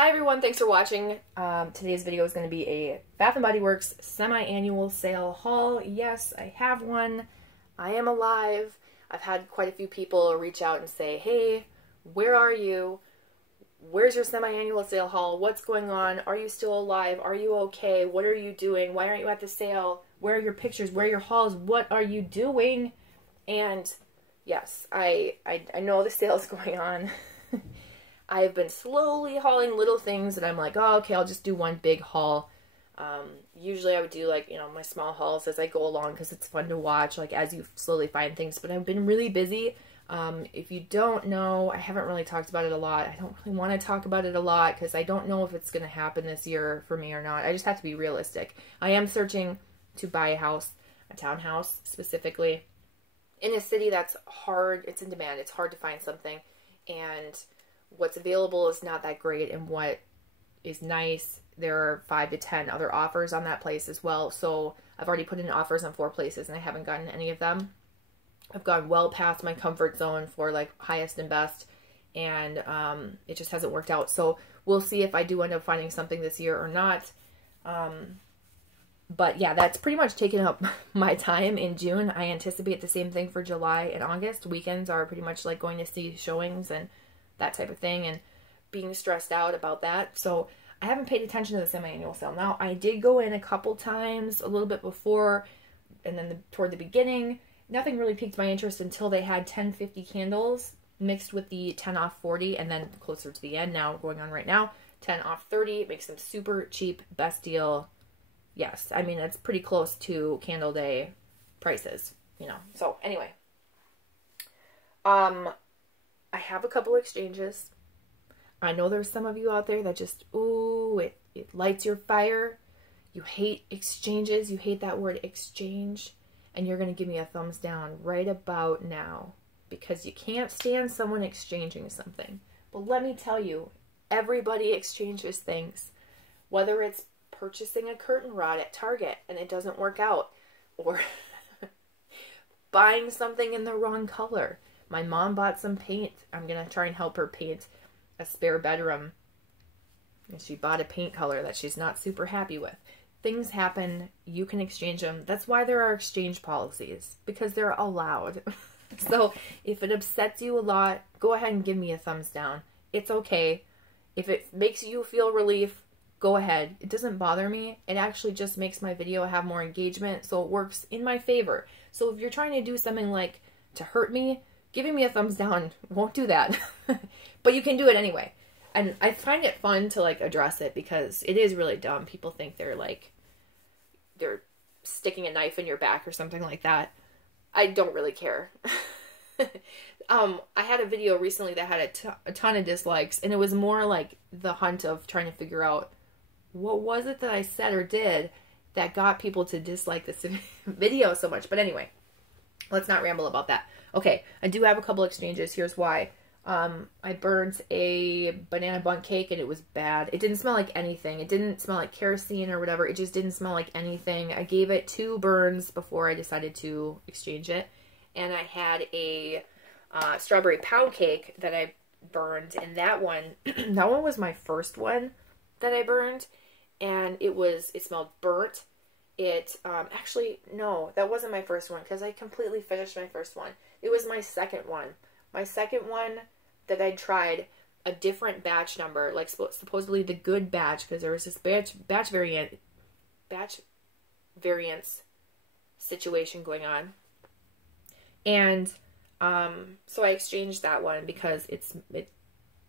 Hi everyone, thanks for watching. Today's video is going to be a Bath & Body Works semi-annual sale haul. Yes, I have one. I am alive. I've had quite a few people reach out and say, hey, where are you? Where's your semi-annual sale haul? What's going on? Are you still alive? Are you okay? What are you doing? Why aren't you at the sale? Where are your pictures? Where are your hauls? What are you doing? And yes, I know the sale is going on. I've been slowly hauling little things that I'm like, oh, okay, I'll just do one big haul. Usually I would do like, my small hauls as I go along because it's fun to watch, like as you slowly find things. But I've been really busy. If you don't know, I haven't really talked about it a lot. I don't really want to talk about it a lot because I don't know if it's going to happen this year for me or not. I just have to be realistic. I am searching to buy a house, a townhouse specifically, in a city that's hard. It's in demand. It's hard to find something. And what's available is not that great, and what is nice, there are 5 to 10 other offers on that place as well. So I've already put in offers on 4 places and I haven't gotten any of them. I've gone well past my comfort zone for like highest and best, and it just hasn't worked out. So we'll see if I do end up finding something this year or not. But yeah, that's pretty much taken up my time in June. I anticipate the same thing for July and August. Weekends are pretty much like going to see showings and that type of thing, and being stressed out about that. So I haven't paid attention to the semi-annual sale. Now, I did go in a couple times, a little bit before, and then toward the beginning. Nothing really piqued my interest until they had 10/50 candles mixed with the 10 off 40, and then closer to the end now, going on right now, 10 off 30. Makes them super cheap, best deal. Yes, I mean, it's pretty close to Candle Day prices, So anyway, I have a couple exchanges. I know there's some of you out there that just, ooh, it lights your fire. You hate exchanges. You hate that word exchange. And you're going to give me a thumbs down right about now, because you can't stand someone exchanging something. But let me tell you, everybody exchanges things. Whether it's purchasing a curtain rod at Target and it doesn't work out, or buying something in the wrong color. My mom bought some paint. I'm going to try and help her paint a spare bedroom. And she bought a paint color that she's not super happy with. Things happen. You can exchange them. That's why there are exchange policies, because they're allowed. So if it upsets you a lot, go ahead and give me a thumbs down. It's okay. If it makes you feel relief, go ahead. It doesn't bother me. It actually just makes my video have more engagement, so it works in my favor. So if you're trying to do something like to hurt me, giving me a thumbs down won't do that. But you can do it anyway. And I find it fun to like address it, because it is really dumb. People think they're sticking a knife in your back or something like that. I don't really care. I had a video recently that had a ton of dislikes, and it was more like the hunt of trying to figure out what was it that I said or did that got people to dislike this video so much. But anyway, let's not ramble about that. Okay, I do have a couple exchanges. Here's why. I burnt a banana bundt cake and it was bad. It didn't smell like anything. It didn't smell like kerosene or whatever. It just didn't smell like anything. I gave it 2 burns before I decided to exchange it. And I had a strawberry pound cake that I burned, and that one, that one was my first one that I burned, and it smelled burnt. Actually, no, that wasn't my first one, because I completely finished my first one. It was my second one. My second one that I tried, a different batch number, like supposedly the good batch, because there was this batch variance situation going on. And so I exchanged that one because it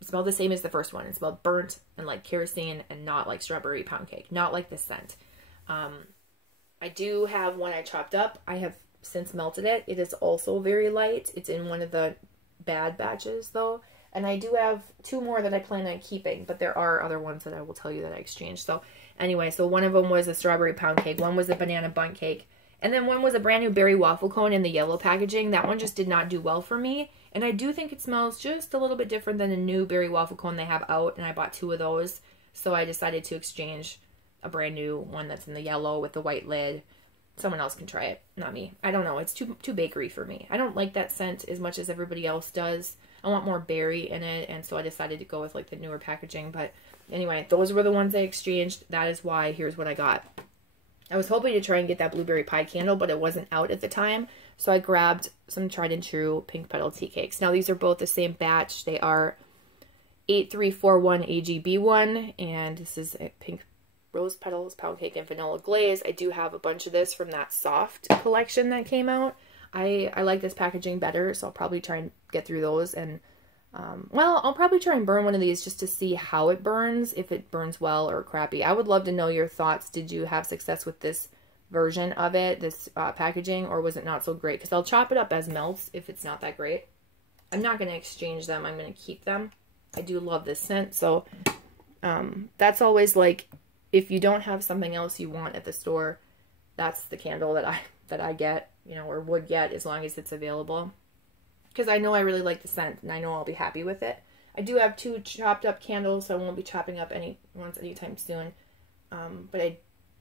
smelled the same as the first one. It smelled burnt and like kerosene, and not like strawberry pound cake, not like the scent. I do have one I chopped up. I have since melted it. It is also very light. It's in one of the bad batches though. And I do have 2 more that I plan on keeping, but there are other ones that I will tell you that I exchanged. So anyway, so one of them was a strawberry pound cake. One was a banana bundt cake. And then one was a brand new berry waffle cone in the yellow packaging. That one just did not do well for me. And I do think it smells just a little bit different than the new berry waffle cone they have out. And I bought 2 of those. So I decided to exchange a brand new one that's in the yellow with the white lid. Someone else can try it, not me. I don't know. It's too bakery for me. I don't like that scent as much as everybody else does. I want more berry in it, and so I decided to go with like the newer packaging. But anyway, those were the ones I exchanged. That is why. Here's what I got. I was hoping to try and get that blueberry pie candle, but it wasn't out at the time. So I grabbed some tried and true pink petal tea cakes. Now these are both the same batch. They are 8341 AGB1, and this is a pink rose petals, pound cake, and vanilla glaze. I do have a bunch of this from that soft collection that came out. I like this packaging better, so I'll probably try and get through those. And well, I'll probably try and burn one of these just to see how it burns, if it burns well or crappy. I would love to know your thoughts. Did you have success with this version of it, this packaging, or was it not so great? Because I'll chop it up as melts if it's not that great. I'm not going to exchange them. I'm going to keep them. I do love this scent, so that's always like, if you don't have something else you want at the store, that's the candle that I get, you know, or would get, as long as it's available. Because I know I really like the scent, and I know I'll be happy with it. I do have 2 chopped up candles, so I won't be chopping up ones anytime soon. But I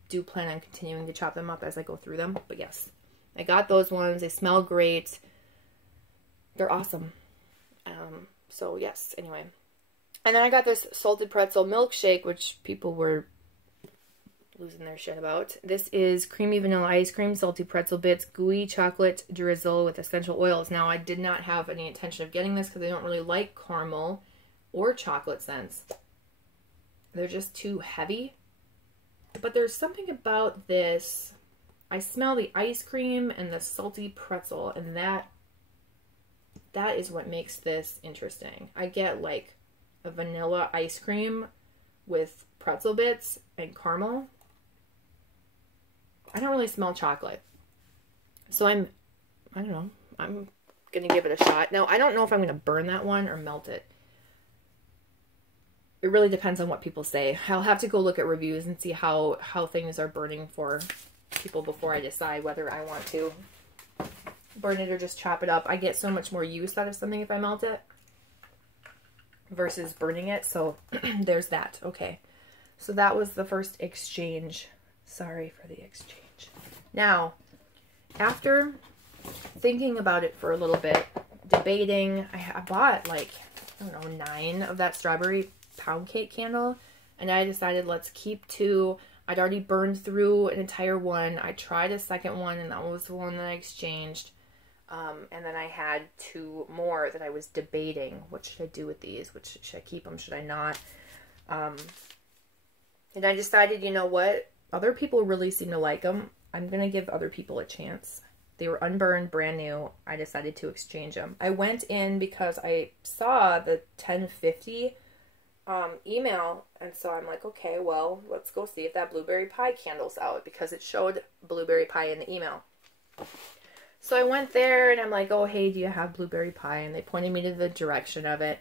do plan on continuing to chop them up as I go through them. But yes, I got those ones. They smell great. They're awesome. So yes, anyway. And then I got this salted pretzel milkshake, which people were losing their shit about. This is creamy vanilla ice cream, salty pretzel bits, gooey chocolate drizzle with essential oils. Now, I did not have any intention of getting this because I don't really like caramel or chocolate scents. They're just too heavy. But there's something about this. I smell the ice cream and the salty pretzel, and that is what makes this interesting. I get like a vanilla ice cream with pretzel bits and caramel. I don't really smell chocolate. So I don't know. I'm going to give it a shot. Now, I don't know if I'm going to burn that one or melt it. It really depends on what people say. I'll have to go look at reviews and see how things are burning for people before I decide whether I want to burn it or just chop it up. I get so much more use out of something if I melt it versus burning it. So there's that. Okay. So that was the first exchange. Sorry for the exchange. Now, after thinking about it for a little bit, debating, I bought like, I don't know, 9 of that strawberry pound cake candle, and I decided let's keep 2. I'd already burned through an entire one. I tried a second one, and that was the one that I exchanged. And then I had 2 more that I was debating. What should I do with these? Should I keep them? Should I not? And I decided, you know what? Other people really seem to like them. I'm going to give other people a chance. They were unburned, brand new. I decided to exchange them. I went in because I saw the 1050 email, and so I'm like, okay, well, let's go see if that blueberry pie candle's out, because it showed blueberry pie in the email. So I went there, and I'm like, oh, hey, do you have blueberry pie? And they pointed me to the direction of it.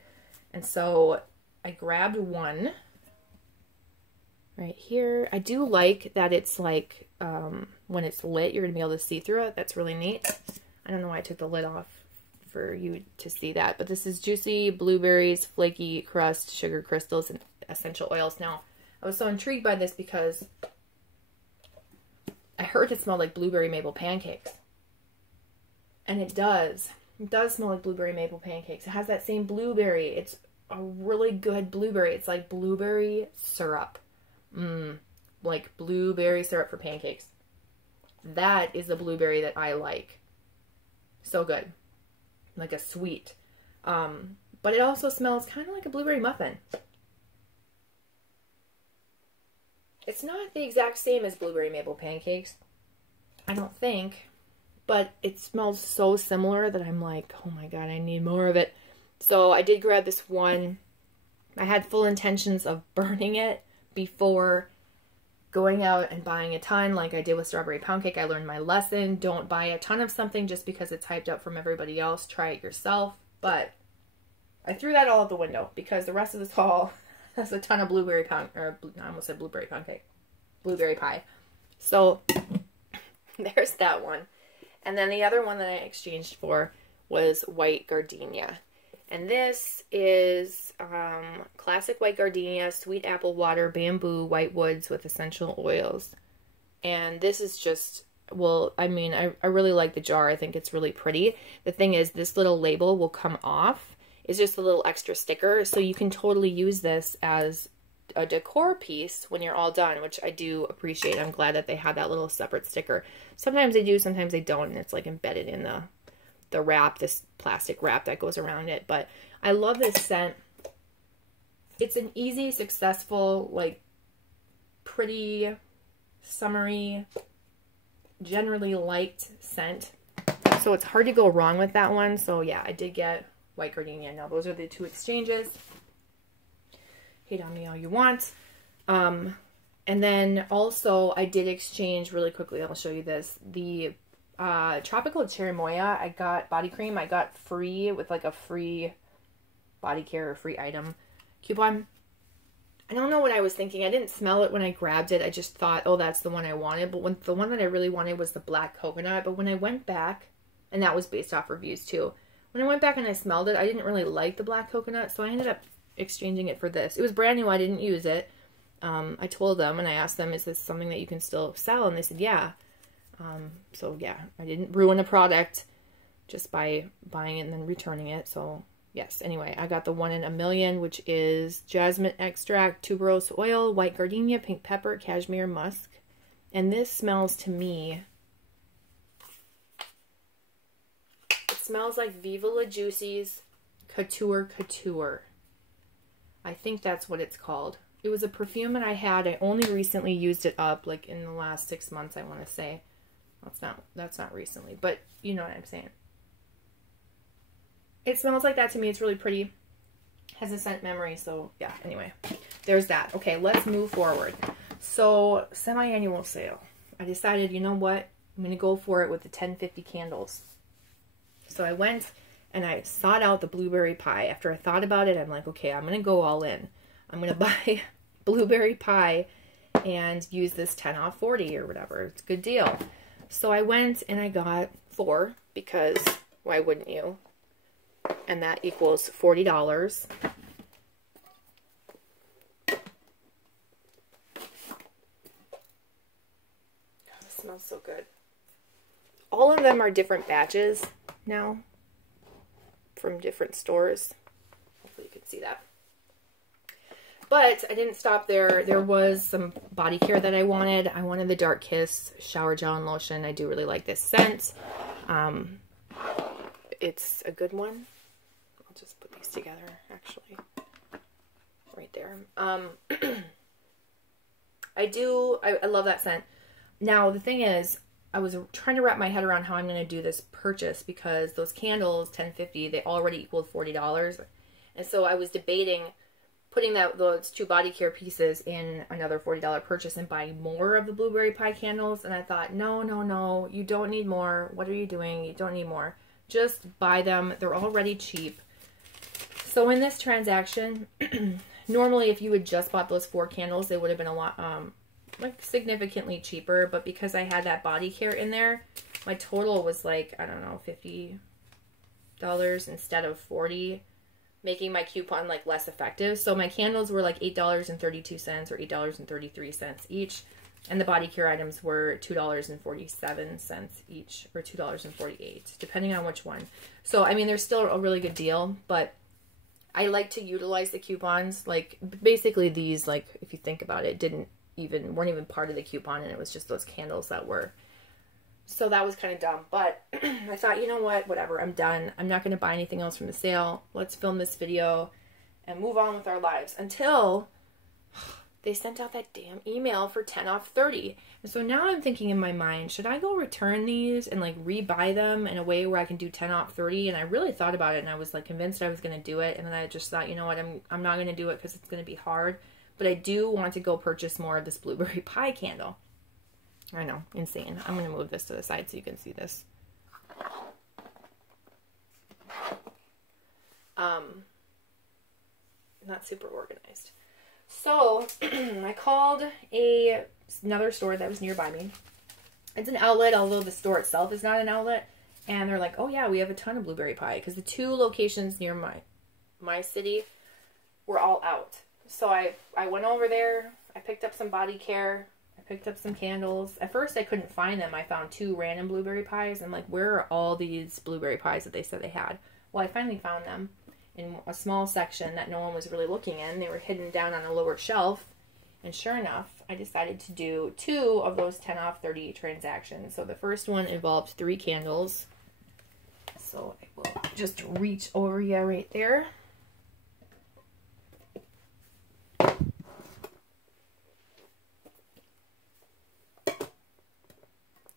And so I grabbed one right here. I do like that it's like, when it's lit, you're going to be able to see through it. That's really neat. I don't know why I took the lid off for you to see that. But this is juicy blueberries, flaky crust, sugar crystals, and essential oils. Now, I was so intrigued by this because I heard it smelled like blueberry maple pancakes. And it does. It does smell like blueberry maple pancakes. It has that same blueberry. It's a really good blueberry. It's like blueberry syrup. Like blueberry syrup for pancakes. That is the blueberry that I like. So good. Like a sweet. But it also smells kind of like a blueberry muffin. It's not the exact same as blueberry maple pancakes, I don't think. But it smells so similar that I'm like, oh my god, I need more of it. So I did grab this one. I had full intentions of burning it before going out and buying a ton like I did with strawberry pound cake. I learned my lesson. Don't buy a ton of something just because it's hyped up from everybody else. Try it yourself. But I threw that all out the window because the rest of this haul has a ton of blueberry pound, or I almost said blueberry pound cake. Blueberry pie. So there's that one. And then the other one that I exchanged for was white gardenia. And this is classic white gardenia, sweet apple water, bamboo, white woods with essential oils. And this is just, well, I mean, I really like the jar. I think it's really pretty. The thing is, this little label will come off It's just a little extra sticker, so you can totally use this as a decor piece when you're all done, which I do appreciate. I'm glad that they have that little separate sticker. Sometimes they do, sometimes they don't, and it's like embedded in the wrap, this plastic wrap that goes around it. But I love this scent. It's an easy, successful, like pretty, summery, generally liked scent. So it's hard to go wrong with that one. So yeah, I did get White Gardenia. Now those are the two exchanges. Hate on me all you want. And then also I did exchange really quickly. I'll show you this. The Tropical Cherry Moya, I got body cream. I got free with like a free body care or free item coupon. I don't know what I was thinking. I didn't smell it when I grabbed it. I just thought, oh, that's the one I wanted. But the one that I really wanted was the black coconut. But when I went back, and that was based off reviews too. When I went back and I smelled it, I didn't really like the black coconut. So I ended up exchanging it for this. It was brand new. I didn't use it. I told them and I asked them, is this something that you can still sell? And they said, yeah. So yeah, I didn't ruin a product just by buying it and then returning it. So yes, anyway, I got the 1 in a million, which is jasmine extract, tuberose oil, white gardenia, pink pepper, cashmere musk. And this smells to me, it smells like Viva La Juicy's Couture Couture. I think that's what it's called. It was a perfume that I had. I only recently used it up, like in the last 6 months, I want to say. That's not recently, but you know what I'm saying. It smells like that to me. It's really pretty. Has a scent memory, so yeah, anyway. There's that. Okay, let's move forward. So, semi-annual sale. I decided, you know what? I'm going to go for it with the 1050 candles. So I went and I sought out the blueberry pie. After I thought about it, I'm like, okay, I'm going to go all in. I'm going to buy blueberry pie and use this 10 off 40 or whatever. It's a good deal. So I went and I got 4 because why wouldn't you? And that equals $40. It smells so good. All of them are different batches now from different stores. Hopefully you can see that. But I didn't stop there. There was some body care that I wanted. I wanted the Dark Kiss shower gel and lotion. I do really like this scent. It's a good one. I'll just put these together, actually. Right there. I love that scent. Now, the thing is, I was trying to wrap my head around how I'm going to do this purchase because those candles, $10.50, they already equaled $40. And so I was debating putting those 2 body care pieces in another $40 purchase and buying more of the blueberry pie candles. And I thought, no, you don't need more. What are you doing? You don't need more. Just buy them. They're already cheap. So in this transaction, normally if you had just bought those 4 candles, they would have been a lot, like significantly cheaper. But because I had that body care in there, my total was like, I don't know, $50 instead of $40. Making my coupon like less effective. So my candles were like $8.32 or $8.33 each. And the body care items were $2.47 each or $2.48, depending on which one. So, I mean, they're still a really good deal, but I like to utilize the coupons. Like basically these, like if you think about it, weren't even part of the coupon, and it was just those candles that were. So that was kind of dumb, but I thought, you know what, whatever, I'm done. I'm not going to buy anything else from the sale. Let's film this video and move on with our lives until they sent out that damn email for 10 off 30. And so now I'm thinking in my mind, should I go return these and like rebuy them in a way where I can do 10 off 30? And I really thought about it, and I was like convinced I was going to do it. And then I just thought, you know what, I'm not going to do it because it's going to be hard. But I do want to go purchase more of this blueberry pie candle. I know, insane. I'm going to move this to the side so you can see this. Not super organized. So, I called another store that was nearby me. It's an outlet, although the store itself is not an outlet. And they're like, oh yeah, we have a ton of blueberry pie. Because the 2 locations near my city were all out. So I went over there. I picked up some body care. I picked up some candles. At first, I couldn't find them. I found 2 random blueberry pies. I'm like, where are all these blueberry pies that they said they had? Well, I finally found them. in a small section that no one was really looking in. They were hidden down on a lower shelf. And sure enough, I decided to do 2 of those 10 off 30 transactions. So the first one involved 3 candles. So I will just reach over you right there.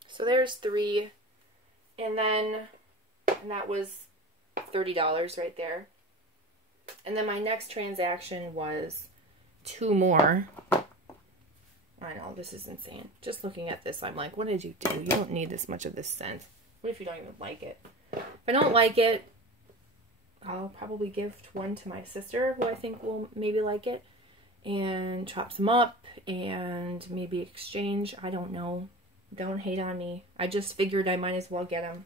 So there's 3. And that was $30 right there. And then my next transaction was 2 more. I know, this is insane. Just looking at this, I'm like, what did you do? You don't need this much of this scent. What if you don't even like it? If I don't like it, I'll probably give 1 to my sister, who I think will maybe like it, and chop some up and maybe exchange. I don't know. Don't hate on me. I just figured I might as well get them.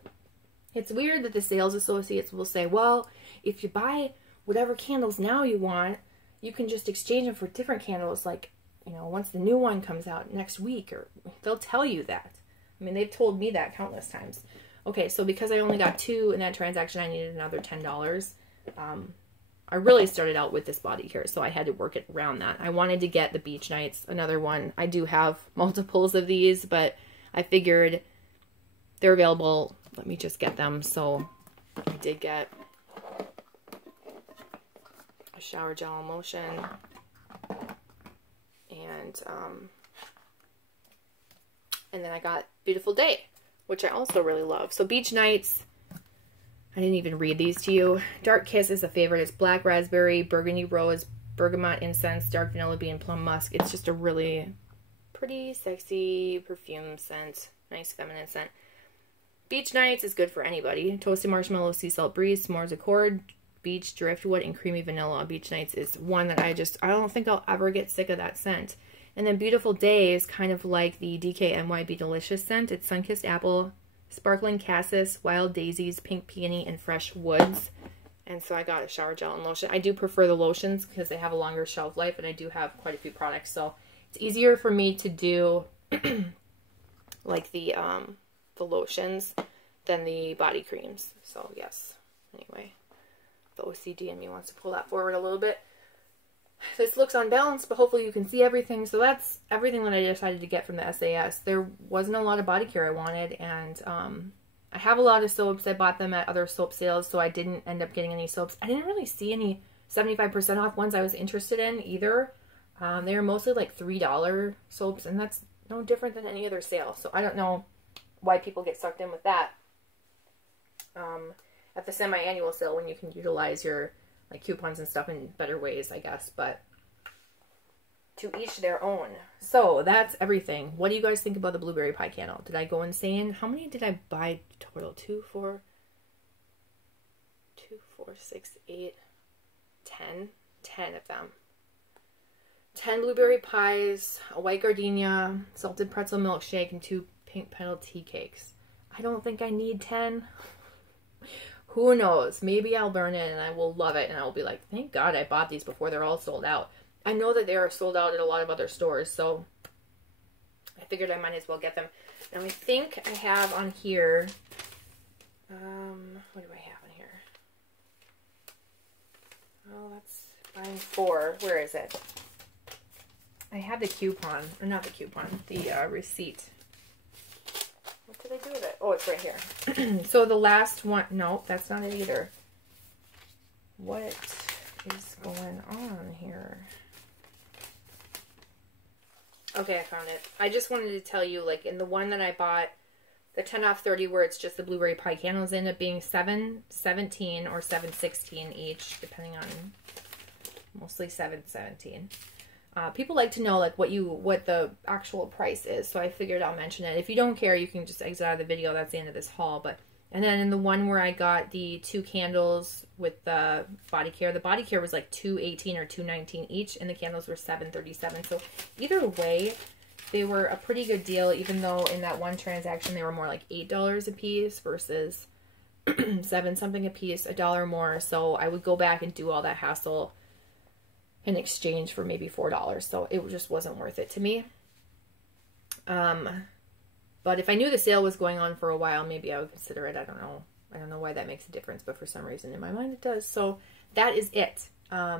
It's weird that the sales associates will say, well, if you buy whatever candles now you want, you can just exchange them for different candles, like, you know, once the new one comes out next week, or they'll tell you that. I mean, they've told me that countless times. Okay, so because I only got 2 in that transaction, I needed another $10. I really started out with this body care, so I had to work it around that. I wanted to get the Beach Nights, another one. I do have multiples of these, but I figured they're available. Let me just get them. So I did get a shower gel and lotion, and then I got Beautiful Day, which I also really love. So Beach Nights, I didn't even read these to you. Dark Kiss is a favorite. It's black raspberry, burgundy rose, bergamot incense, dark vanilla bean, plum musk. It's just a really pretty, sexy perfume scent. Nice feminine scent. Beach Nights is good for anybody. Toasted marshmallow, sea salt breeze, s'mores accord, beach driftwood, and creamy vanilla. Beach Nights is one that I don't think I'll ever get sick of that scent. And then Beautiful Day is kind of like the DKNY Be Delicious scent. It's sun-kissed apple, sparkling cassis, wild daisies, pink peony, and fresh woods. And so I got a shower gel and lotion. I do prefer the lotions because they have a longer shelf life, and I do have quite a few products. So it's easier for me to do like the lotions than the body creams. So yes, anyway, the OCD in me wants to pull that forward a little bit. This looks unbalanced, but hopefully you can see everything. So that's everything that I decided to get from the SAS. There wasn't a lot of body care I wanted, and I have a lot of soaps. I bought them at other soap sales, so I didn't end up getting any soaps. I didn't really see any 75% off ones I was interested in either. They were mostly like $3 soaps, and that's no different than any other sale. So I don't know why people get sucked in with that at the semi-annual sale, when you can utilize your like coupons and stuff in better ways, I guess. But to each their own. So that's everything. What do you guys think about the blueberry pie candle? Did I go insane? How many did I buy total? 2, 4, 6, 8, 10. 10 of them. 10 blueberry pies, a white gardenia, salted pretzel milkshake, and 2 pink petal tea cakes. I don't think I need 10. Who knows? Maybe I'll burn it and I will love it, and I will be like, thank God I bought these before they're all sold out. I know that they are sold out at a lot of other stores, so I figured I might as well get them. Now I think I have on here, what do I have on here? Oh, that's buying 4. Where is it? I have the coupon, or not the coupon, the receipt. What did I do with it? Oh, it's right here. So the last one, no, that's not it either. What is going on here? Okay, I found it. I just wanted to tell you, like, in the one that I bought, the 10 off 30, where it's just the blueberry pie candles, end up being $7.17 or $7.16 each, depending on, mostly $7.17. People like to know like what the actual price is, so I figured I'll mention it. If you don't care, you can just exit out of the video. That's the end of this haul. And then in the one where I got the 2 candles with the body care, the body care was like $2.18 or $2.19 each, and the candles were $7.37. So either way, they were a pretty good deal, even though in that one transaction they were more like $8 a piece versus 7 something a piece, $1 more. So I would go back and do all that hassle in exchange for maybe $4. So it just wasn't worth it to me. But if I knew the sale was going on for a while, maybe I would consider it. I don't know. I don't know why that makes a difference, but for some reason in my mind it does. So that is it.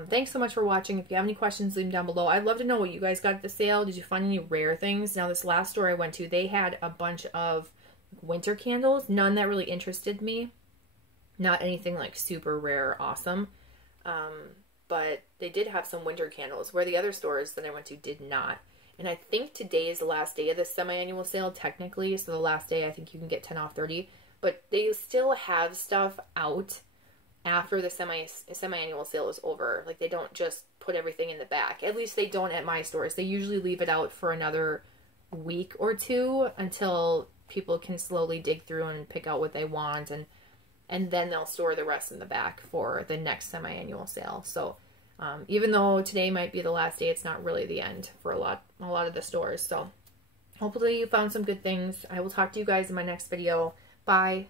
Thanks so much for watching. If you have any questions, leave them down below. I'd love to know what you guys got at the sale. Did you find any rare things? Now, this last store I went to, they had a bunch of winter candles. None that really interested me. Not anything like super rare or awesome. But they did have some winter candles, where the other stores that I went to did not. And I think today is the last day of the semi-annual sale, technically. So the last day, I think you can get 10 off 30. But they still have stuff out after the semi-annual sale is over. Like, they don't just put everything in the back. At least they don't at my stores. They usually leave it out for another week or two until people can slowly dig through and pick out what they want, and then they'll store the rest in the back for the next semi-annual sale. So even though today might be the last day, it's not really the end for a lot of the stores. So hopefully you found some good things. I will talk to you guys in my next video. Bye.